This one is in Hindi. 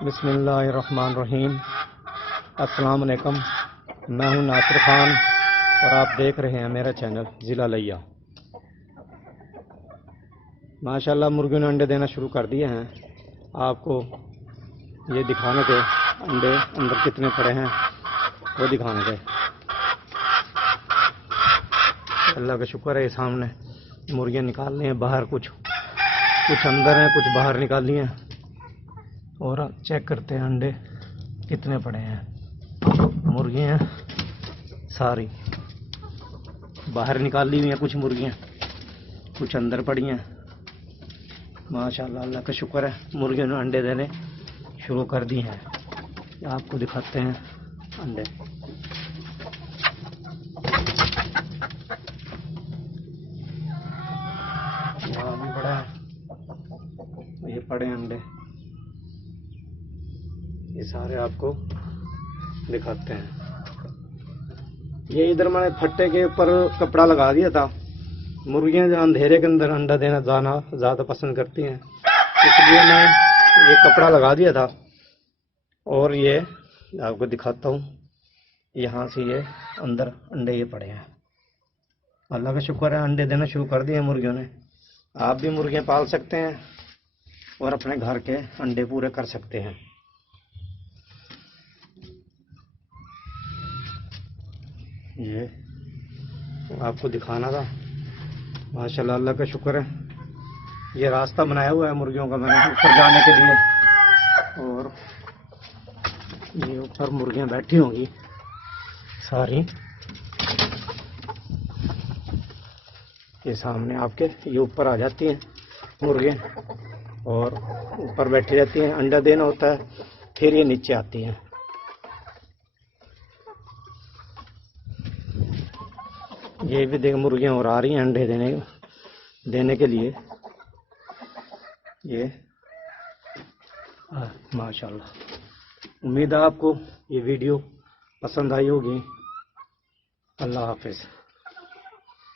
बिस्मिल्लाहिर्रहमानिर्रहीम। अस्सलाम वालेकुम। मैं हूं नासिर खान और आप देख रहे हैं मेरा चैनल ज़िला लिया। माशाल्लाह मुर्गियों ने अंडे देना शुरू कर दिए हैं। आपको ये दिखाने के अंडे अंदर कितने पड़े हैं वो दिखाने के। अल्लाह का शुक्र है, सामने मुर्गियाँ निकाल ली हैं बाहर, कुछ अंदर हैं, कुछ बाहर निकाल ली हैं। और चेक करते हैं अंडे कितने पड़े हैं। मुर्गियाँ सारी बाहर निकाल ली हुई हैं, कुछ मुर्गियाँ कुछ अंदर पड़ी हैं। माशाल्लाह अल्लाह का शुक्र है, मुर्गियों ने अंडे देने शुरू कर दिए हैं। आपको दिखाते हैं अंडे। यहाँ भी पड़ा है, ये पड़े अंडे, ये सारे आपको दिखाते हैं। ये इधर मैंने फट्टे के ऊपर कपड़ा लगा दिया था। मुर्गियां जो अंधेरे के अंदर अंडा देना जाना ज़्यादा पसंद करती हैं, इसलिए मैं ये कपड़ा लगा दिया था। और ये आपको दिखाता हूँ, यहाँ से ये अंदर अंडे ये पड़े हैं। अल्लाह का शुक्र है, अंडे देना शुरू कर दिए मुर्गियों ने। आप भी मुर्गियाँ पाल सकते हैं और अपने घर के अंडे पूरे कर सकते हैं। ये आपको दिखाना था। माशाल्लाह अल्लाह का शुक्र है, ये रास्ता बनाया हुआ है मुर्गियों का मैंने ऊपर जाने के लिए। और ये ऊपर मुर्गियां बैठी होंगी सारी, ये सामने आपके ये ऊपर आ जाती हैं मुर्गियां और ऊपर बैठी रहती हैं। अंडा देना होता है, फिर ये नीचे आती हैं। ये भी देख मुर्गियां और आ रही हैं अंडे देने के लिए। ये माशाल्लाह। उम्मीद है आपको ये वीडियो पसंद आई होगी। अल्लाह हाफिज़।